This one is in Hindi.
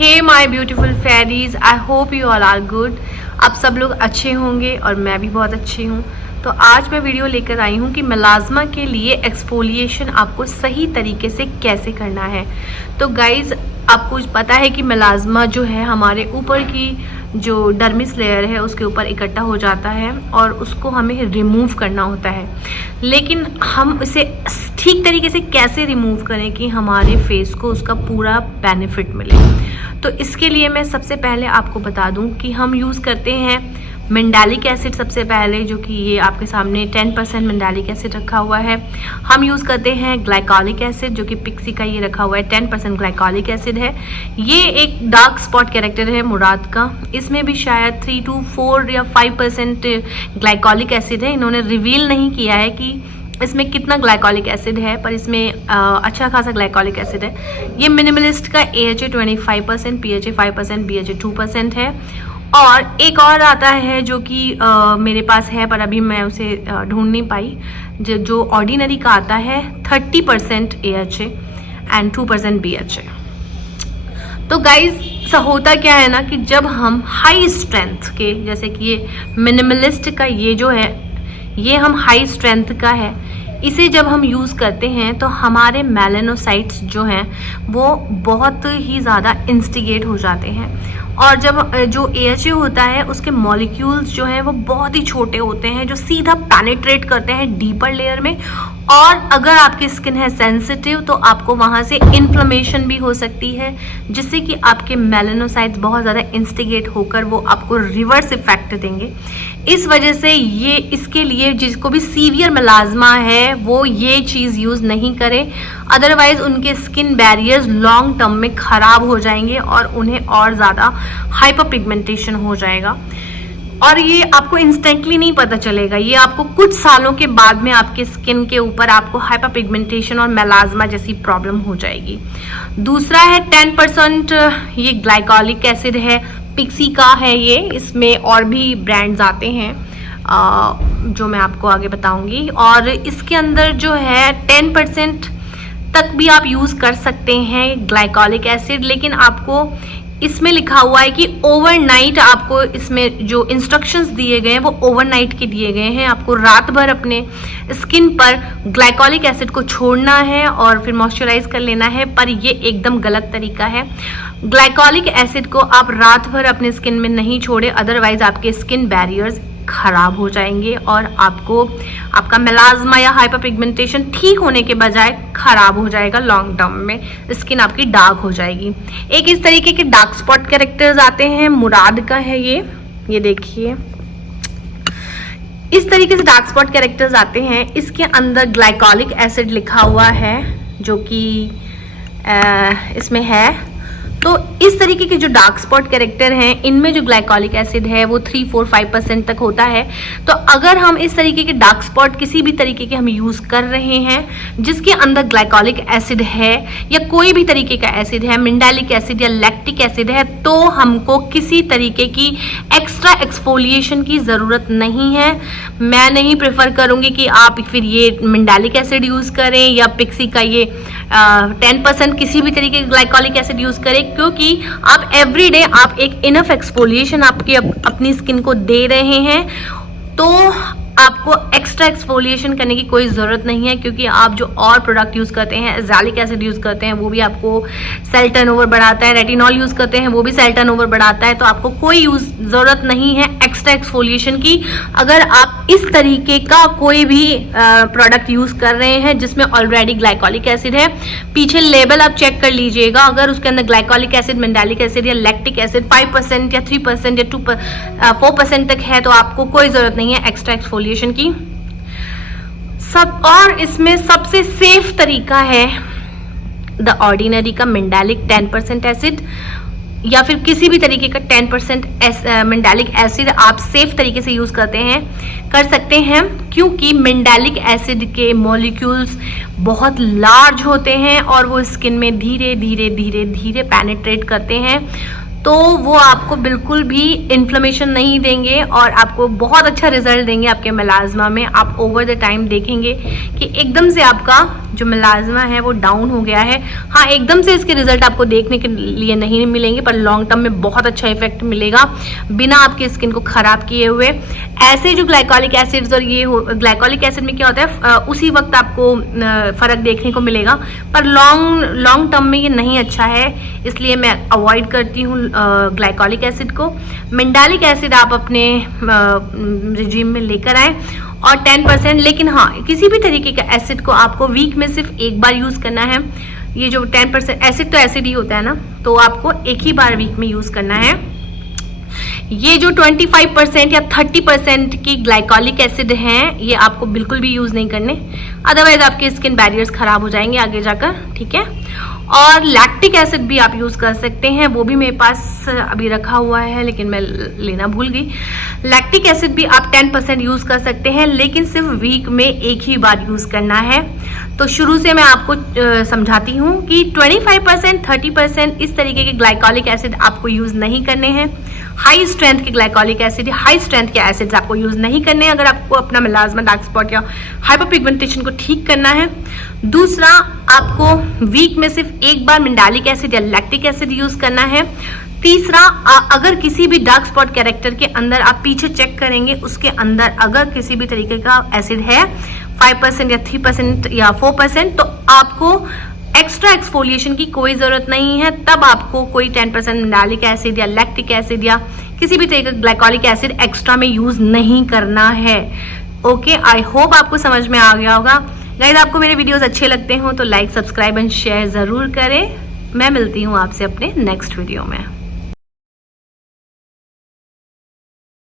Hey my beautiful fairies, I hope you all are good. आप सब लोग अच्छे होंगे और मैं भी बहुत अच्छी हूँ। तो आज मैं वीडियो लेकर आई हूँ कि मेलाज़्मा के लिए एक्सफोलिएशन आपको सही तरीके से कैसे करना है। तो गाइज़, आपको पता है कि मेलाज़्मा जो है हमारे ऊपर की जो डर्मिस लेयर है उसके ऊपर इकट्ठा हो जाता है और उसको हमें रिमूव करना होता है। लेकिन हम इसे ठीक तरीके से कैसे रिमूव करें कि हमारे फेस को उसका पूरा बेनिफिट मिले। तो इसके लिए मैं सबसे पहले आपको बता दूं कि हम यूज़ करते हैं मेंडालिक एसिड सबसे पहले, जो कि ये आपके सामने 10% मेंडालिक एसिड रखा हुआ है। हम यूज़ करते हैं ग्लाइकोलिक एसिड, जो कि पिक्सी का ये रखा हुआ है, 10% ग्लाइकोलिक एसिड है। ये एक डार्क स्पॉट कैरेक्टर है मुराद का, इसमें भी शायद 3 to 4 या 5% ग्लाइकोलिक एसिड है। इन्होंने रिवील नहीं किया है कि इसमें कितना ग्लाइकोलिक एसिड है, पर इसमें अच्छा खासा ग्लाइकोलिक एसिड है। ये मिनिमलिस्ट का AHA 25%, PHA 5%, BHA 2% है। और एक और आता है जो कि मेरे पास है पर अभी मैं उसे ढूंढ नहीं पाई, जो ऑर्डिनरी का आता है 30% AHA एंड 2% BHA। तो गाइज, होता क्या है ना कि जब हम हाई स्ट्रेंथ के, जैसे कि ये मिनिमलिस्ट का ये जो है ये हम हाई स्ट्रेंथ का है, इसे जब हम यूज़ करते हैं तो हमारे मेलानोसाइट्स जो हैं वो बहुत ही ज़्यादा इंस्टिगेट हो जाते हैं। और जब जो AHA होता है उसके मॉलिक्यूल्स जो हैं वो बहुत ही छोटे होते हैं, जो सीधा पेनिट्रेट करते हैं डीपर लेयर में। और अगर आपकी स्किन है सेंसिटिव तो आपको वहाँ से इन्फ्लेमेशन भी हो सकती है, जिससे कि आपके मेलानोसाइट्स बहुत ज़्यादा इंस्टिगेट होकर वो आपको रिवर्स इफेक्ट देंगे। इस वजह से ये इसके लिए जिसको भी सीवियर मेलाज़्मा है वो ये चीज़ यूज़ नहीं करें, अदरवाइज उनके स्किन बैरियर्स लॉन्ग टर्म में ख़राब हो जाएंगे और उन्हें और ज़्यादा हाइपर पिगमेंटेशन हो जाएगा। और ये आपको इंस्टेंटली नहीं पता चलेगा, ये आपको कुछ सालों के बाद में आपके स्किन के ऊपर आपको हाइपर पिगमेंटेशन और मेलाज़्मा जैसी प्रॉब्लम हो जाएगी। दूसरा है 10%, ये ग्लाइकोलिक एसिड है, पिक्सी का है ये। इसमें और भी ब्रांड्स आते हैं जो मैं आपको आगे बताऊंगी। और इसके अंदर जो है 10% तक भी आप यूज़ कर सकते हैं ग्लाइकोलिक एसिड, लेकिन आपको इसमें लिखा हुआ है कि ओवरनाइट, आपको इसमें जो इंस्ट्रक्शंस दिए गए हैं वो ओवरनाइट के दिए गए हैं। आपको रात भर अपने स्किन पर ग्लाइकोलिक एसिड को छोड़ना है और फिर मॉइस्चराइज कर लेना है, पर ये एकदम गलत तरीका है। ग्लाइकोलिक एसिड को आप रात भर अपने स्किन में नहीं छोड़े, अदरवाइज आपके स्किन बैरियर्स खराब हो जाएंगे और आपको आपका मेलाज़्मा या हाइपर पिगमेंटेशन ठीक होने के बजाय खराब हो जाएगा। लॉन्ग टर्म में स्किन आपकी डार्क हो जाएगी। एक इस तरीके के डार्क स्पॉट कैरेक्टर्स आते हैं, मुराद का है ये देखिए, इस तरीके से डार्क स्पॉट कैरेक्टर्स आते हैं। इसके अंदर ग्लाइकोलिक एसिड लिखा हुआ है जो कि इसमें है। तो इस तरीके के जो डार्क स्पॉट कैरेक्टर हैं इनमें जो ग्लाइकोलिक एसिड है वो 3, 4, 5% तक होता है। तो अगर हम इस तरीके के डार्क स्पॉट किसी भी तरीके के हम यूज़ कर रहे हैं जिसके अंदर ग्लाइकोलिक एसिड है या कोई भी तरीके का एसिड है, मेंडालिक एसिड या लैक्टिक एसिड है, तो हमको किसी तरीके की एक्स्ट्रा एक्सफोलिएशन की ज़रूरत नहीं है। मैं नहीं प्रेफर करूँगी कि आप फिर ये मेंडालिक एसिड यूज़ करें या पिक्सी का ये 10% किसी भी तरीके का ग्लाइकोलिक एसिड यूज़ करें, क्योंकि आप एवरीडे आप एक इनफ एक्सफोलिएशन आपकी अपनी स्किन को दे रहे हैं। तो आपको एक्स्ट्रा एक्सफोलिएशन करने की कोई ज़रूरत नहीं है, क्योंकि आप जो और प्रोडक्ट यूज़ करते हैं, एज़ैलिक एसिड यूज़ करते हैं, वो भी आपको सेल टर्नओवर बढ़ाता है, रेटिनॉल यूज़ करते हैं, वो भी सेल टर्नओवर बढ़ाता है। तो आपको कोई ज़रूरत नहीं है एक्स्ट्रा एक्सफोलिएशन की। अगर आप इस तरीके का कोई भी प्रोडक्ट यूज़ कर रहे हैं जिसमें ऑलरेडी ग्लाइकोलिक एसिड है, पीछे लेबल आप चेक कर लीजिएगा, अगर उसके अंदर ग्लाइकोलिक एसिड, मेंडालिक एसिड या लैक्टिक एसिड 5% या 3% या 4% तक है तो आपको कोई ज़रूरत नहीं है एक्स्ट्रा एक्सफोलिएशन की। और इसमें सबसे सेफ तरीका है द ऑर्डिनरी का मेंडालिक 10% एसिड या फिर किसी भी तरीके का 10% मेंडालिक एसिड आप सेफ तरीके से यूज कर सकते हैं। क्योंकि मेंडालिक एसिड के मॉलिक्यूल्स बहुत लार्ज होते हैं और वो स्किन में धीरे धीरे धीरे धीरे पेनिट्रेट करते हैं, तो वो आपको बिल्कुल भी इन्फ्लेमेशन नहीं देंगे और आपको बहुत अच्छा रिजल्ट देंगे आपके मेलाज्मा में। आप ओवर द टाइम देखेंगे कि एकदम से आपका जो मेलाज्मा है वो डाउन हो गया है। हाँ, एकदम से इसके रिजल्ट आपको देखने के लिए नहीं मिलेंगे, पर लॉन्ग टर्म में बहुत अच्छा इफेक्ट मिलेगा बिना आपके स्किन को खराब किए हुए। ऐसे जो ग्लाइकोलिक एसिड्स और ये ग्लाइकोलिक एसिड में क्या होता है, उसी वक्त आपको फर्क देखने को मिलेगा, पर लॉन्ग टर्म में ये नहीं अच्छा है, इसलिए मैं अवॉइड करती हूँ ग्लाइकोलिक एसिड को। मेंडालिक एसिड आप अपने रिजीम में लेकर आए और 10%, लेकिन हाँ, किसी भी तरीके का एसिड को आपको वीक में सिर्फ एक बार यूज करना है। ये जो 10% एसिड, तो एसिड ही होता है ना, तो आपको एक ही बार वीक में यूज करना है। ये जो 25% या 30% की ग्लाइकोलिक एसिड हैं, ये आपको बिल्कुल भी यूज नहीं करने, अदरवाइज आपके स्किन बैरियर्स खराब हो जाएंगे आगे जाकर, ठीक है। और लैक्टिक एसिड भी आप यूज कर सकते हैं, वो भी मेरे पास अभी रखा हुआ है लेकिन मैं लेना भूल गई। लैक्टिक एसिड भी आप 10% यूज कर सकते हैं, लेकिन सिर्फ वीक में एक ही बार यूज करना है। तो शुरू से मैं आपको समझाती हूँ कि 25%, 30% इस तरीके के ग्लाइकोलिक एसिड आपको यूज नहीं करने हैं। हाई स्ट्रेंथ के ग्लाइकोलिक एसिड, हाई स्ट्रेंथ के एसिड्स आपको यूज नहीं करने हैं अगर आपको अपना मेलाज्मा, डार्क स्पॉट या हाइपरपिगमेंटेशन को ठीक करना है। दूसरा, आपको वीक में सिर्फ एक बार मेंडालिक एसिड या लैक्टिक एसिड यूज करना है। तीसरा, अगर किसी भी डार्क स्पॉट कैरेक्टर के अंदर आप पीछे चेक करेंगे, उसके अंदर अगर किसी भी तरीके का एसिड है 5% या 3% या 4%, तो आपको एक्स्ट्रा एक्सफोलिएशन की कोई जरूरत नहीं है। तब आपको कोई 10% मेंडालिक एसिड या लैक्टिक एसिड या किसी भी तरीके का ग्लाइकोलिक एसिड एक्स्ट्रा में यूज नहीं करना है। ओके, आई होप आपको समझ में आ गया होगा। गाइस, आपको मेरे वीडियोस अच्छे लगते हो तो लाइक, सब्सक्राइब एंड शेयर जरूर करें। मैं मिलती हूँ आपसे अपने नेक्स्ट वीडियो में।